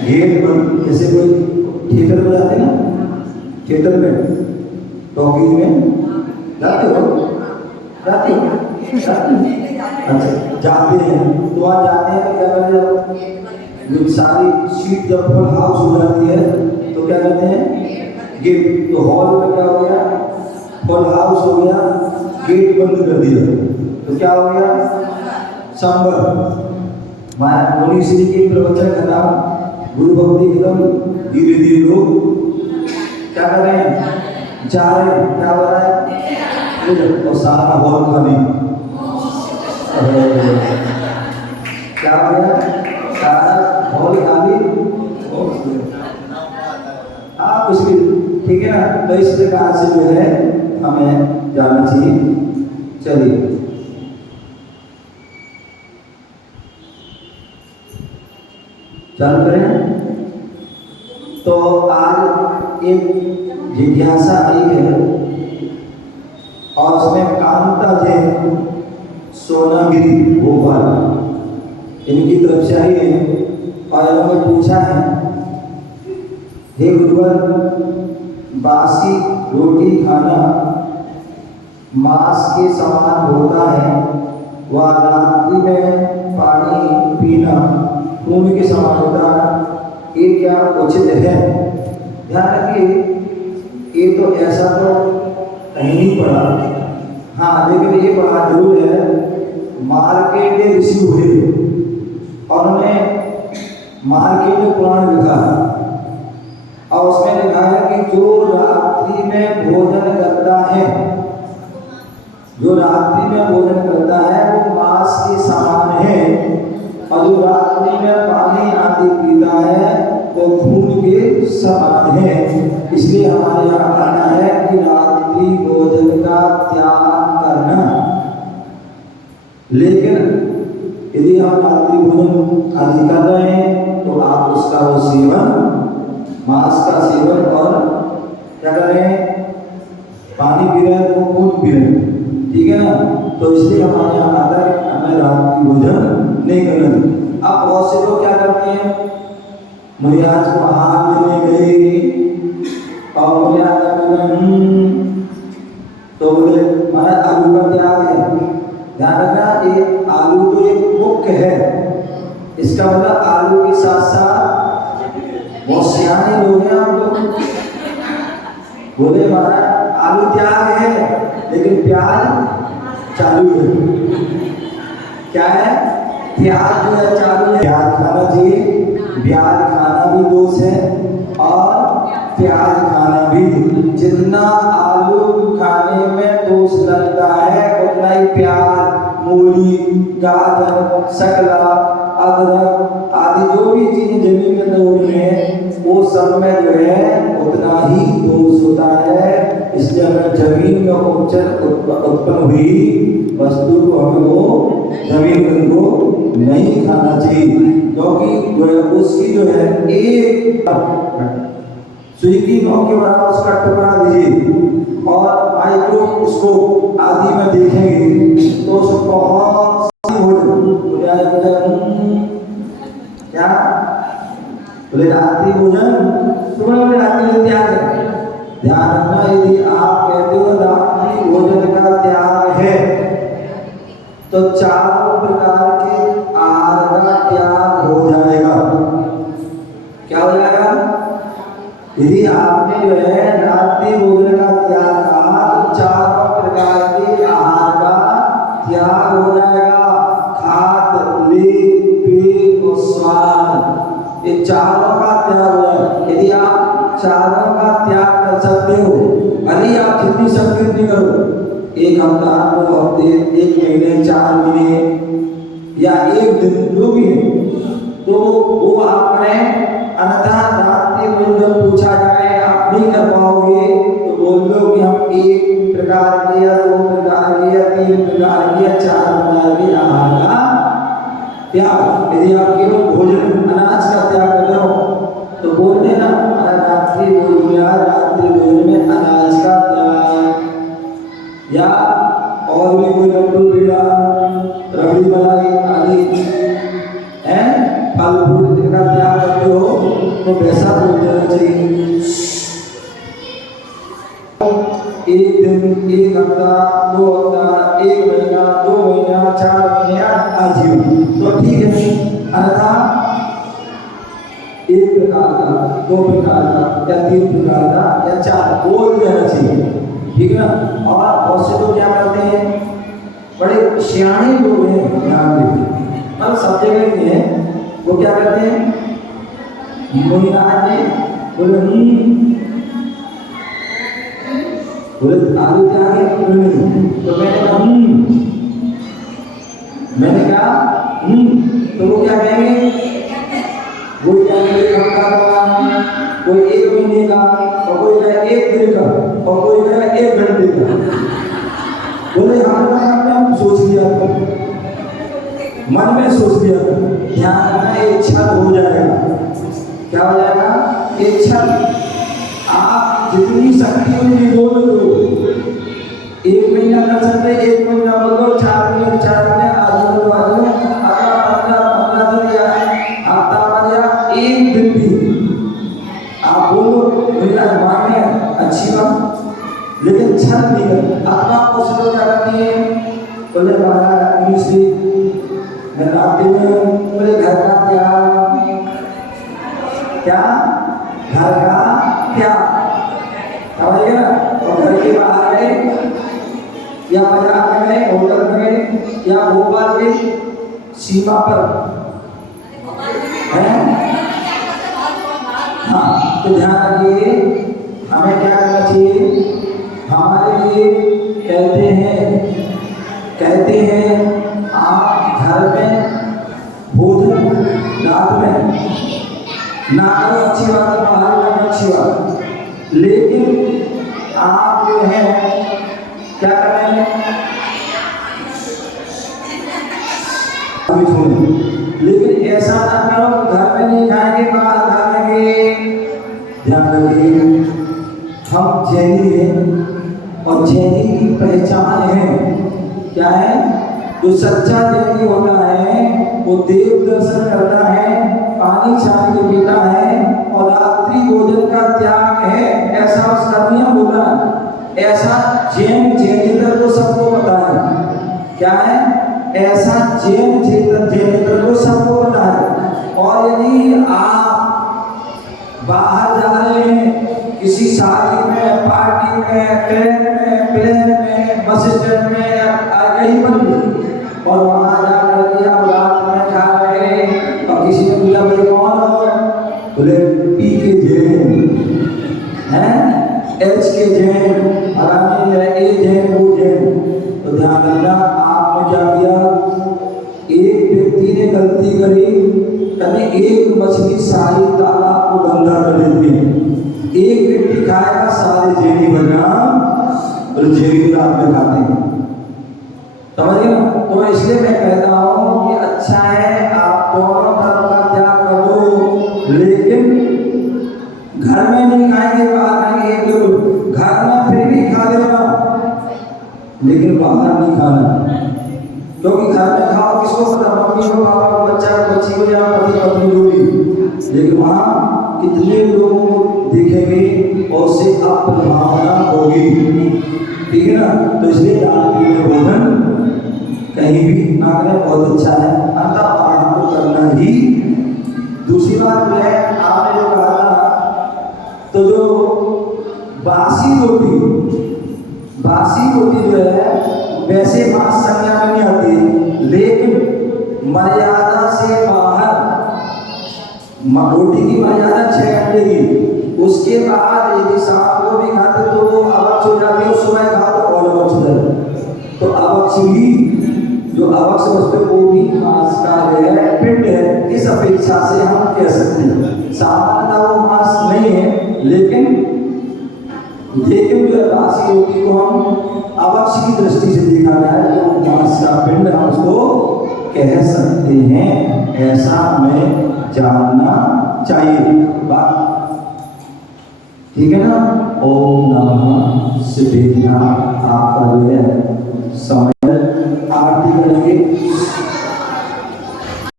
Gate बंद, जैसे कोई थिएटर में जाते हैं ना, थिएटर में टॉकीज में जाते हो, जाते हो, अच्छा जाते हैं, तो वहाँ जाते हैं तो क्या करते हैं, जब सारी सीट जब फुल हाउस हो जाती है तो क्या करते हैं, गेट, तो हॉल में क्या हो गया, फुल हाउस हो गया, गेट बंद कर दिया, तो क्या हो गया, संबर मुनि श्री के प्रवचन खत्म, गुरु भक्ति खत्म, धीरे धीरे लोग क्या कर रहे हैं, जा रहे हैं, क्या हो रहा है, और सारा हॉल खाली, क्या हो गया, सारा हॉल खाली, हाँ कुछ भी, ठीक है ना। तो इस प्रकार से जो है हमें जाना चाहिए। चलिए चालू करें। तो आज एक जिज्ञासा आई है और उसमें कांता जैन सोनागिरी भोपाल इनकी तरफ से आई है और इन्होंने पूछा है, हे गुरुवर, बासी रोटी खाना मांस के समान होता है, वह रात्रि में पानी पीना खून के समान होता है, ये क्या उचित है? ध्यान रखिए, ये तो ऐसा तो कहीं नहीं पढ़ा, हाँ लेकिन ये पढ़ा जरूर है, मार्केट ऋषि हुए और उन्होंने मार्केट पुराण लिखा और उसमें लिखा है कि जो रात्रि में भोजन करता है, जो रात्रि में भोजन करता है वो मांस के समान है, और जो रात्रि में पानी आदि पीता है वो खून के समान है। इसलिए हमारे यहाँ कहना है कि रात्रि भोजन का त्याग करना, लेकिन यदि हम रात्रि भोजन आदि कर रहे हैं तो आप उसका वो सेवन, मांस का सेवन और क्या कर रहे हैं, पानी पी रहे हैं तो खून पी रहे हैं, ठीक है ना। तो इसलिए हमारे यहाँ आता है कि हमें रात्रि भोजन नहीं करना चाहिए। अब बहुत से लोग क्या करते हैं, मुझे आज बाहर लेने गए और मुझे तो बोले हमारा आलू का त्याग है। ध्यान रखना, ये आलू तो एक मुख्य है, इसका मतलब आलू के साथ साथ बहुत सियाने लोग हैं हम लोग, बोले हमारा आलू त्याग है लेकिन प्याज चालू है। क्या है, प्याज जो है चालू है, प्याज खाना चाहिए, प्याज खाना भी दोष है और प्याज खाना भी, जितना आलू खाने में दोष लगता है उतना ही प्याज, मूली, गाजर, शकला, अदरक आदि जो भी चीजें जमीन के अंदर होती हैं वो सब में जो है उतना ही दोष होता है। इसलिए हमें जमीन में उत्पन्न हुई वस्तु को हमें वो जमीन को नहीं खाना चाहिए, क्योंकि जो है उसकी जो है एक स्वीकी के बराबर उसका टुकड़ा दीजिए और माइक्रोस्कोप आदि में देखेंगे तो उसको बहुत क्या बोले रात्रि भोजन, सुबह में रात्रि त्याग है। ध्यान रखना, यदि आप कहते हो रात्रि भोजन का त्याग है तो चारों प्रकार के आहार का त्याग हो जाएगा। क्या हो जाएगा? यदि आपने जो है रात्रि भोजन का त्याग कहा तो चारों प्रकार के आहार का त्याग हो जाएगा। खाद, लेप, पेय और स्वाद, ये चारों का त्याग हो जाएगा। यदि आप चारों का त्याग कर सकते हो, भले आप जितनी शक्ति नहीं करो, एक हफ्ता, 2 हफ्ते, 1 महीने, 4 महीने या 1 दिन जो भी है, तो वो आप करें। अन्यथा रात्रि में जब पूछा जाए आप नहीं कर पाओगे तो बोल दो कि हम 1 प्रकार के या 2 प्रकार के या 3 प्रकार के या 4 प्रकार के आहार का त्याग। यदि आप केवल भोजन अनाज का त्याग कर रहे हो तो बोल देना रात्रि भोजन में अनाज का त्याग, या और भी कोई लड्डू, पेड़ा, रबड़ी, मलाई आदि है फल फूल का त्याग करते हो तो वैसा बोल देना चाहिए। एक दिन, एक हफ्ता, 2 हफ्ता, 1 महीना, 2 महीना, 4 महीने, आजीवन, तो ठीक है। अन्यथा 1 प्रकार का, 2 प्रकार का या 3 प्रकार का या 4 बोल देना चाहिए, ठीक है ना। और बहुत से लोग क्या करते हैं, बड़े सियाने लोग हैं, ध्यान देते, मतलब सब जगह नहीं है, वो क्या करते हैं, बोले आलू क्या है, तो मैंने कहा तो वो क्या कहेंगे, वो क्या कहेंगे, कोई 1 महीने का, और कोई कहे 1 दिन का, और कोई कहे 1 घंटे का। बोले हमने सोच लिया, मन में सोच लिया, ध्यान रखना, एक छल हो जाएगा। क्या हो जाएगा, एक छल। आप जितनी शक्ति उतनी बोल दो, 1 महीना कर सकते, 1 महीना बोल दो, 4 महीने, 4 महीने, आजीवन, आजीवन, अगर 15 दिन या हफ्ता भर या 1 दिन भी आप बोलो, मेरा मान में अच्छी बात, लेकिन छल नहीं कर। अपना कोशिश क्या करती है, बोले महाराज मैं रात में, बोले घर का क्या घर का क्या समझिए ना, और घर के बाहर गए या बाजार में गए, होटल में गए या भोपाल के सीमा पर है। हाँ, तो ध्यान रखिए, हमें क्या करना चाहिए, हमारे लिए कहते हैं आप घर में भोजन रात में ना करो, अच्छी बात है, बाहर करना अच्छी बात, लेकिन आप जो है क्या कर रहे हैं, लेकिन ऐसा ना करो घर में नहीं खाएंगे, बाहर खा लेंगे। ध्यान रखिए, हम जैनी हैं और जैनी की पहचान है क्या है, जो सच्चा जैनी होता है वो देव दर्शन करता है, पानी छान के पीता है और रात्रि भोजन का त्याग है, ऐसा उसका नियम होता है। ऐसा जैनेतर को सबको पता है, क्या है, ऐसा जैनेतर को सबको पता है। और यदि आप बाहर जा रहे हैं, किसी शादी में, पार्टी में, ट्रेन में, प्लेन में, बस स्टैंड में या कहीं पर भी, और वहां जाकर के आप रात में खा रहे हैं और किसी ने पूछा भाई कौन हो, बोले पी के जैन है, एच के जैन, हरामी है, ए जैन, वो जैन, तो ध्यान रखना आपने क्या किया, एक व्यक्ति ने गलती करी, कभी एक मछली सारी तालाब को गंदा कर देती है, एक व्यक्ति खाएगा सारे जैनी बना, और जैनी रात में खाते हैं, समझिए ना। तो इसलिए मैं कहता हूँ कि अच्छा है आप दोनों तरफ का त्याग करो, लेकिन घर में नहीं खाएंगे, बाहर खाएंगे, घर में फिर भी खा लेना, लेकिन बाहर नहीं खाना, क्योंकि घर में खाओ किसको पता, मम्मी को, पापा को, बच्चा को, बच्ची को या पति पत्नी को भी, लेकिन वहाँ कितने लोग दिखेंगे और उससे अपमानना होगी, ठीक है ना। तो इसलिए रात्रि में भोजन कहीं भी ना करें, बहुत अच्छा है, अंतर आराम को करना ही। दूसरी बात है, आपने जो कहा था, तो जो बासी रोटी जो है वैसे मांस संज्ञा में नहीं आती, लेकिन मर्यादा से बाहर, रोटी की मर्यादा 6 घंटे की, उसके बाद यदि शाम को भी खाते तो वो अवक्ष हो जाती है, सुबह खा तो और अवक्ष हो जाए, तो अवक्ष भी जो अवक्ष वस्तु को भी मांस का है, पिंड है, इस अपेक्षा से हम कह सकते हैं। सामान्यतः वो मांस नहीं है, लेकिन जो बासी रोटी को हम अवक्ष की दृष्टि से देखा जाए तो मांस का पिंड हम उसको कह सकते हैं, ऐसा हमें जानना चाहिए बात, ठीक है ना। ओम नमः शिवाय। आपका जो है समय आरती करेंगे।